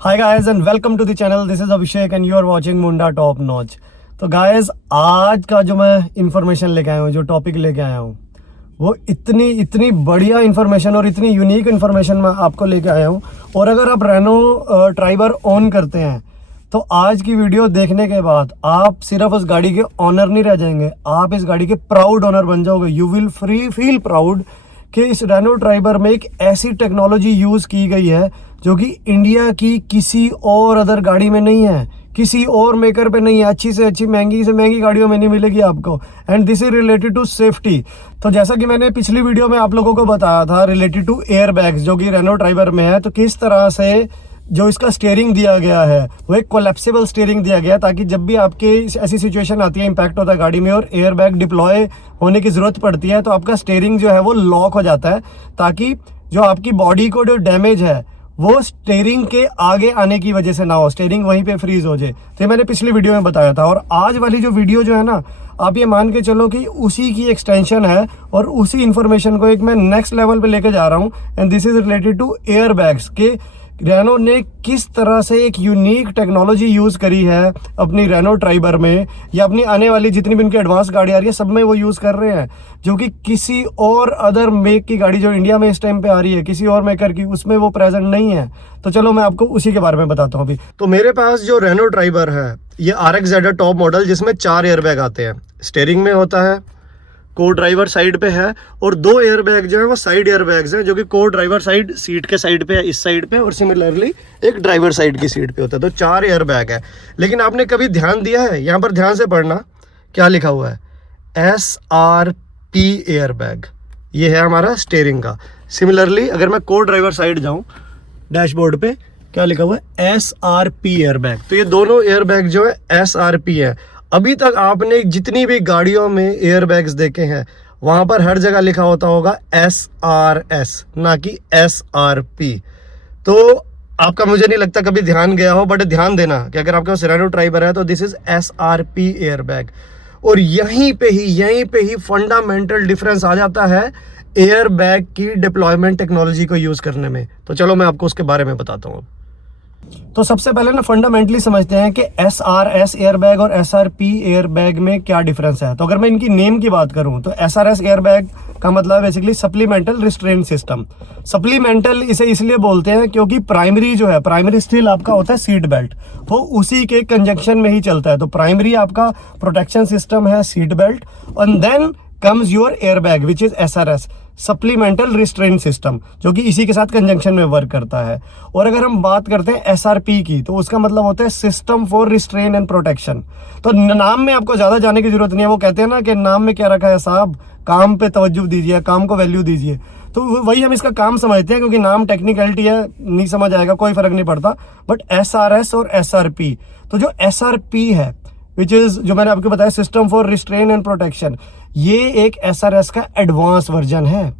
Hi guys and welcome to the channel. This is Abhishek and you are watching Munda top notch. तो guys आज का जो मैं information लेके आया हूँ, जो टॉपिक लेके आया हूँ, वो इतनी बढ़िया इंफॉर्मेशन और इतनी यूनिक इंफॉर्मेशन मैं आपको लेके आया हूँ। और अगर आप रेनो ट्राइबर ओन करते हैं तो आज की वीडियो देखने के बाद आप सिर्फ उस गाड़ी के ऑनर नहीं रह जाएंगे, आप इस गाड़ी के प्राउड ओनर बन जाओगे। यू विल फील प्राउड कि इस रेनो ट्राइबर में एक ऐसी टेक्नोलॉजी यूज़ की गई है जो कि इंडिया की किसी और अदर गाड़ी में नहीं है, किसी और मेकर पे नहीं है, अच्छी से अच्छी महंगी से महंगी गाड़ियों में नहीं मिलेगी आपको। And this is related to safety. तो जैसा कि मैंने पिछली वीडियो में आप लोगों को बताया था रिलेटेड टू एयर बैग्स जो कि रेनो ट्राइबर में है, तो किस तरह से जो इसका स्टीयरिंग दिया गया है वो एक कोलैप्सिबल स्टीयरिंग दिया गया है, ताकि जब भी आपके ऐसी सिचुएशन आती है, इंपैक्ट होता है गाड़ी में और एयर बैग डिप्लॉय होने की ज़रूरत पड़ती है, तो आपका स्टीयरिंग जो है वो लॉक हो जाता है, ताकि जो आपकी बॉडी को जो डैमेज है वो स्टीयरिंग के आगे आने की वजह से ना हो, स्टीयरिंग वहीं पे फ्रीज हो जाए। तो ये मैंने पिछली वीडियो में बताया था। और आज वाली जो वीडियो जो है ना, आप ये मान के चलो कि उसी की एक्सटेंशन है और उसी इंफॉर्मेशन को एक मैं नेक्स्ट लेवल पे लेके जा रहा हूँ। And this is related to air bags के रेनो ने किस तरह से एक यूनिक टेक्नोलॉजी यूज़ करी है अपनी रेनो ट्राइबर में, या अपनी आने वाली जितनी भी उनकी एडवांस गाड़ी आ रही है सब में वो यूज़ कर रहे हैं, जो कि किसी और अदर मेक की गाड़ी जो इंडिया में इस टाइम पे आ रही है, किसी और मेकर की, उसमें वो प्रेजेंट नहीं है। तो चलो मैं आपको उसी के बारे में बताता हूँ अभी। तो मेरे पास जो रेनो ट्राइबर है ये RX-Z टॉप मॉडल, जिसमें 4 एयर बैग आते हैं। स्टीयरिंग में होता है, को ड्राइवर साइड पे है, और 2 एयर बैग जो है वो साइड एयर बैग्स हैं, जो कि को ड्राइवर साइड सीट के साइड पे है, इस साइड पे, और सिमिलरली एक ड्राइवर साइड की सीट पे होता है। तो 4 एयर बैग है। लेकिन आपने कभी ध्यान दिया है, यहाँ पर ध्यान से पढ़ना क्या लिखा हुआ है, SRP एयर बैग, ये है हमारा स्टीयरिंग का। सिमिलरली अगर मैं को ड्राइवर साइड जाऊँ, डैशबोर्ड पे क्या लिखा हुआ है, SRP एयर बैग। तो ये दोनों एयर बैग जो है SRP है। अभी तक आपने जितनी भी गाड़ियों में एयर बैग्स देखे हैं वहां पर हर जगह लिखा होता होगा SRS, ना कि SRP। तो आपका मुझे नहीं लगता कभी ध्यान गया हो, बट ध्यान देना कि अगर आपके पास रेनो ट्राइबर है तो this is SRP air bag. और यहीं पे ही फंडामेंटल डिफरेंस आ जाता है एयर बैग की डिप्लॉयमेंट टेक्नोलॉजी को यूज करने में। तो चलो मैं आपको उसके बारे में बताता हूँ। तो सबसे पहले ना फंडामेंटली समझते हैं कि SRS एयर बैग और SRP एयर बैग में क्या डिफरेंस है। तो अगर मैं इनकी नेम की बात करूं तो SRS एयर बैग का मतलब है basically supplemental restraint system. Supplemental इसे इसलिए बोलते हैं क्योंकि प्राइमरी जो है, प्राइमरी स्टिल आपका होता है सीट बेल्ट, वो उसी के कंजक्शन में ही चलता है। तो प्राइमरी आपका प्रोटेक्शन सिस्टम है seat belt, and then comes your air bag which is SRS, supplemental restraint system, जो कि इसी के साथ कंजंक्शन में वर्क करता है। और अगर हम बात करते हैं SRP की, तो उसका मतलब होता है system for restrain and protection. तो नाम में आपको ज्यादा जाने की जरूरत नहीं है। वो कहते हैं ना कि नाम में क्या रखा है साहब, काम पे तवज्जो दीजिए, काम को वैल्यू दीजिए। तो वही हम इसका काम समझते हैं, क्योंकि नाम टेक्निकलिटी है, नहीं समझ आएगा कोई फर्क नहीं पड़ता। बट SRS और SRP, तो जो SRP है विच इज, जो मैंने आपको बताया, system for restrain and protection, ये एक SRS का एडवांस वर्जन है।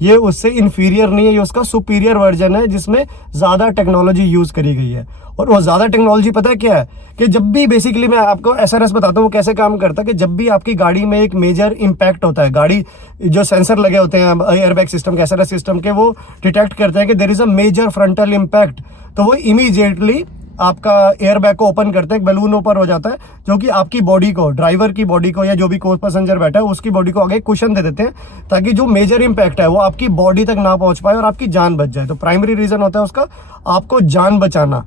ये उससे इंफीरियर नहीं है, ये उसका सुपीरियर वर्जन है जिसमें ज्यादा टेक्नोलॉजी यूज करी गई है। और वो ज्यादा टेक्नोलॉजी पता है क्या है, कि जब भी बेसिकली मैं आपको SRS बताता हूँ वो कैसे काम करता है, कि जब भी आपकी गाड़ी में एक मेजर इंपैक्ट होता है, गाड़ी जो सेंसर लगे होते हैं एयरबैग सिस्टम के, SRS सिस्टम के, वो डिटेक्ट करते हैं कि there is a major frontal impact, तो वो इमीडिएटली आपका एयर बैग को ओपन करते हैं, बैलून ऊपर हो जाता है, जो कि आपकी बॉडी को, ड्राइवर की बॉडी को, या जो भी को पैसेंजर बैठा है उसकी बॉडी को आगे कुशन दे देते हैं, ताकि जो मेजर इंपैक्ट है वो आपकी बॉडी तक ना पहुंच पाए और आपकी जान बच जाए। तो प्राइमरी रीजन होता है उसका आपको जान बचाना।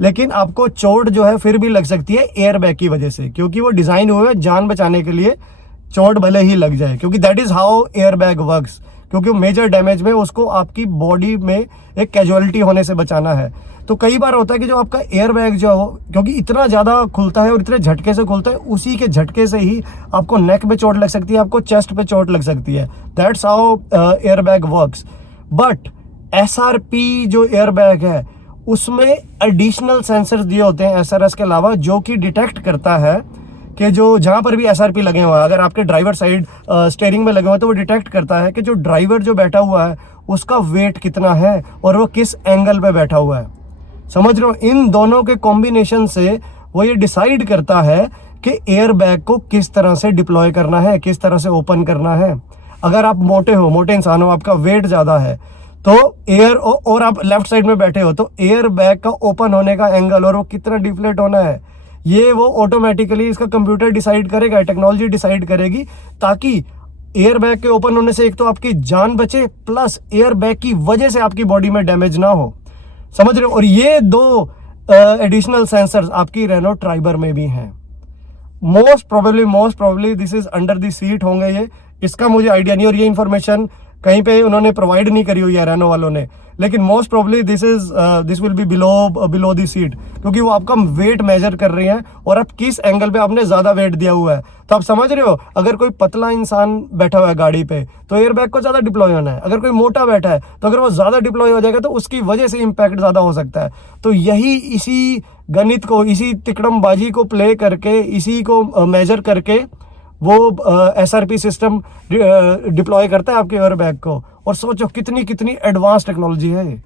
लेकिन आपको चोट जो है फिर भी लग सकती है एयर बैग की वजह से, क्योंकि वो डिजाइन हुए जान बचाने के लिए, चोट भले ही लग जाए, क्योंकि that is how air bag works. क्योंकि मेजर डैमेज में उसको आपकी बॉडी में एक कैजुअलिटी होने से बचाना है। तो कई बार होता है कि जो आपका एयर बैग जो हो, क्योंकि इतना ज़्यादा खुलता है और इतने झटके से खुलता है, उसी के झटके से ही आपको नेक पे चोट लग सकती है, आपको चेस्ट पे चोट लग सकती है। That's how air bag works. But SRP जो एयर बैग है उसमें एडिशनल सेंसर्स दिए होते हैं SRS के अलावा, जो कि डिटेक्ट करता है कि जो जहाँ पर भी SRP लगे हुए हैं, अगर आपके ड्राइवर साइड स्टीयरिंग में लगे हुए हैं, तो वो डिटेक्ट करता है कि जो ड्राइवर जो बैठा हुआ है उसका वेट कितना है और वो किस एंगल पे बैठा हुआ है। समझ रहे हो, इन दोनों के कॉम्बिनेशन से वो ये डिसाइड करता है कि एयर बैग को किस तरह से डिप्लॉय करना है, किस तरह से ओपन करना है। अगर आप मोटे इंसान हो, आपका वेट ज़्यादा है, तो एयर और आप लेफ्ट साइड में बैठे हो तो एयर बैग का ओपन होने का एंगल और वो कितना डिफ्लेट होना है, ये वो ऑटोमेटिकली इसका कंप्यूटर डिसाइड करेगा, टेक्नोलॉजी डिसाइड करेगी, ताकि एयर बैग के ओपन होने से एक तो आपकी जान बचे, प्लस एयर बैग की वजह से आपकी बॉडी में डैमेज ना हो। समझ रहे हो? और ये 2 एडिशनल सेंसर्स आपकी रेनो ट्राइबर में भी हैं। Most probably this is under the seat होंगे ये, इसका मुझे आइडिया नहीं, और ये इन्फॉर्मेशन कहीं पे उन्होंने प्रोवाइड नहीं करी हुई है रेनो वालों ने, लेकिन most probably this will be below the seat, क्योंकि वो आपका वेट मेजर कर रही हैं और आप किस एंगल पे आपने ज्यादा वेट दिया हुआ है। तो आप समझ रहे हो, अगर कोई पतला इंसान बैठा हुआ है गाड़ी पे तो एयरबैग को ज्यादा डिप्लॉय होना है, अगर कोई मोटा बैठा है तो अगर वो ज्यादा डिप्लॉय हो जाएगा तो उसकी वजह से इम्पैक्ट ज्यादा हो सकता है। तो यही इसी गणित को, इसी तिकड़मबाजी को प्ले करके, इसी को मेजर करके वो SRP सिस्टम डिप्लॉय करता है आपके एयरबैग को। और सोचो कितनी एडवांस टेक्नोलॉजी है ये।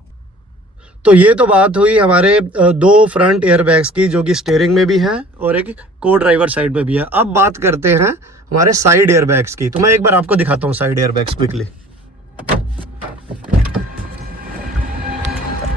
तो ये तो बात हुई हमारे 2 फ्रंट एयरबैग्स की, जो कि स्टीयरिंग में भी है और एक को ड्राइवर साइड में भी है। अब बात करते हैं हमारे साइड एयरबैग्स की। तो मैं एक बार आपको दिखाता हूँ साइड एयरबैग्स क्विकली।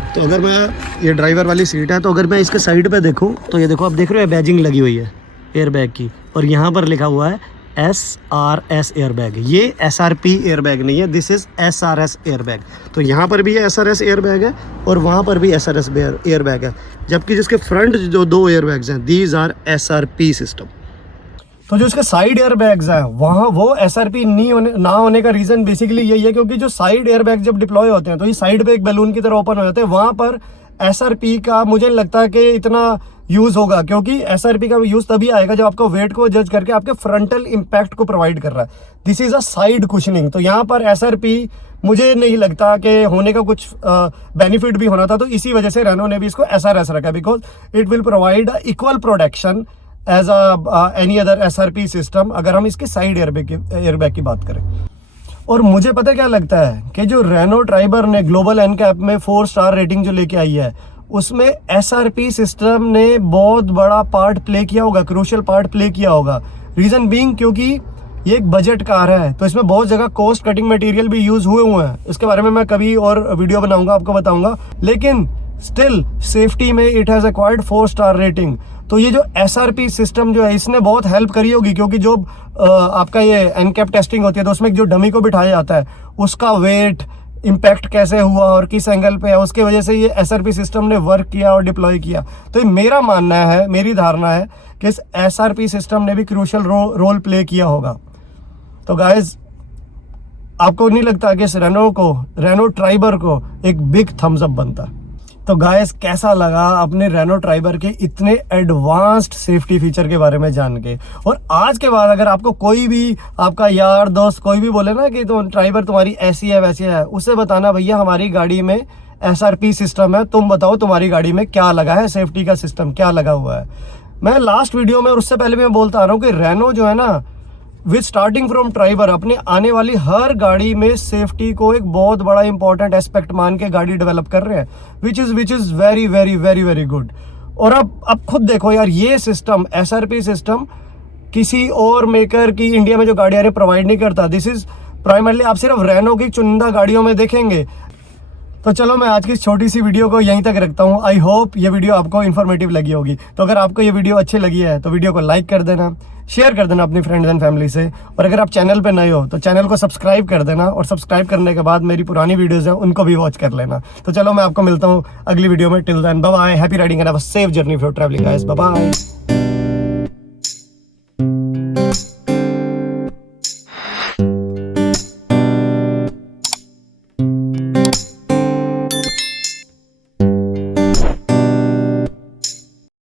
तो अगर मैं, ये ड्राइवर वाली सीट है, तो अगर मैं इसके साइड पे देखूँ तो ये देखो, आप देख रहे हो बैजिंग लगी हुई है एयरबैग की, और यहाँ पर लिखा हुआ है SRS एयरबैग। ये SRP एयरबैग नहीं है, दिस इज SRS एयरबैग। तो यहाँ पर भी SRS एयरबैग है और वहाँ पर भी SRS एयरबैग है, जबकि जिसके फ्रंट जो 2 एयरबैग्स हैं, दीज आर SRP सिस्टम। तो जो इसके साइड एयरबैग्स हैं वहाँ वो SRP ना होने का रीजन बेसिकली यही है, क्योंकि जो साइड एयरबैग जब डिप्लॉय होते हैं तो ये साइड पे एक बैलून की तरह ओपन हो जाते हैं, वहाँ पर SRP का मुझे नहीं लगता कि इतना यूज होगा, क्योंकि SRP का यूज तभी आएगा जब आपका वेट को जज करके आपके फ्रंटल इंपैक्ट को प्रोवाइड कर रहा है। This is a side cushioning. तो यहाँ पर SRP मुझे नहीं लगता कि होने का कुछ बेनिफिट भी होना था, तो इसी वजह से रेनो ने भी इसको SRS रखा, because it will provide equal protection as any other SRP system, अगर हम इसके साइड एयरबैग की बात करें। और मुझे पता क्या लगता है कि जो रेनो ट्राइबर ने ग्लोबल एनकैप में 4 स्टार रेटिंग जो लेके आई है, उसमें SRP सिस्टम ने बहुत बड़ा पार्ट प्ले किया होगा, क्रूशियल पार्ट प्ले किया होगा। रीजन बीइंग क्योंकि ये एक बजट कार है, तो इसमें बहुत जगह कॉस्ट कटिंग मटेरियल भी यूज हुए हैं। इसके बारे में मैं कभी और वीडियो बनाऊंगा, आपको बताऊंगा, लेकिन स्टिल सेफ्टी में it has acquired 4 star rating. तो ये जो SRP सिस्टम जो है, इसने बहुत हेल्प करी होगी, क्योंकि जो आपका ये एनकैप टेस्टिंग होती है तो उसमें जो डमी को बिठाया जाता है उसका वेट, इम्पैक्ट कैसे हुआ और किस एंगल पे है, उसकी वजह से ये SRP सिस्टम ने वर्क किया और डिप्लॉय किया। तो ये मेरा मानना है, मेरी धारणा है कि इस SRP सिस्टम ने भी क्रूशियल रोल प्ले किया होगा। तो गाइज, आपको नहीं लगता कि इस रेनो ट्राइबर को एक बिग थम्स अप बनता? तो गाइस, कैसा लगा अपने रेनो ट्राइबर के इतने एडवांस्ड सेफ्टी फीचर के बारे में जान के? और आज के बाद अगर आपको कोई भी आपका यार दोस्त कोई भी बोले ना कि तो ट्राइबर तुम्हारी ऐसी है वैसी है, उससे बताना भैया हमारी गाड़ी में SRP सिस्टम है, तुम बताओ तुम्हारी गाड़ी में क्या लगा है, सेफ्टी का सिस्टम क्या लगा हुआ है। मैं लास्ट वीडियो में और उससे पहले मैं बोलता आ रहा हूँ कि रेनो जो है ना, विद स्टार्टिंग फ्रॉम ट्राइबर, अपने आने वाली हर गाड़ी में सेफ्टी को एक बहुत बड़ा इंपॉर्टेंट एस्पेक्ट मान के गाड़ी डेवलप कर रहे हैं, which is very very very very good. और अब खुद देखो यार, ये सिस्टम SRP सिस्टम किसी और मेकर की इंडिया में जो गाड़ियां प्रोवाइड नहीं करता। दिस इज प्राइमरली आप सिर्फ रेनो की चुनिंदा गाड़ियों में देखेंगे। तो चलो, मैं आज की छोटी सी वीडियो को यहीं तक रखता हूँ। आई होप ये वीडियो आपको इन्फॉर्मेटिव लगी होगी। तो अगर आपको ये वीडियो अच्छी लगी है तो वीडियो को लाइक कर देना, शेयर कर देना अपनी फ्रेंड्स एंड फैमिली से, और अगर आप चैनल पे नए हो तो चैनल को सब्सक्राइब कर देना, और सब्सक्राइब करने के बाद मेरी पुरानी वीडियोस हैं उनको भी वॉच कर लेना। तो चलो, मैं आपको मिलता हूँ अगली वीडियो में। Till then, bye bye, happy riding and have a safe journey for travelling guys, bye bye.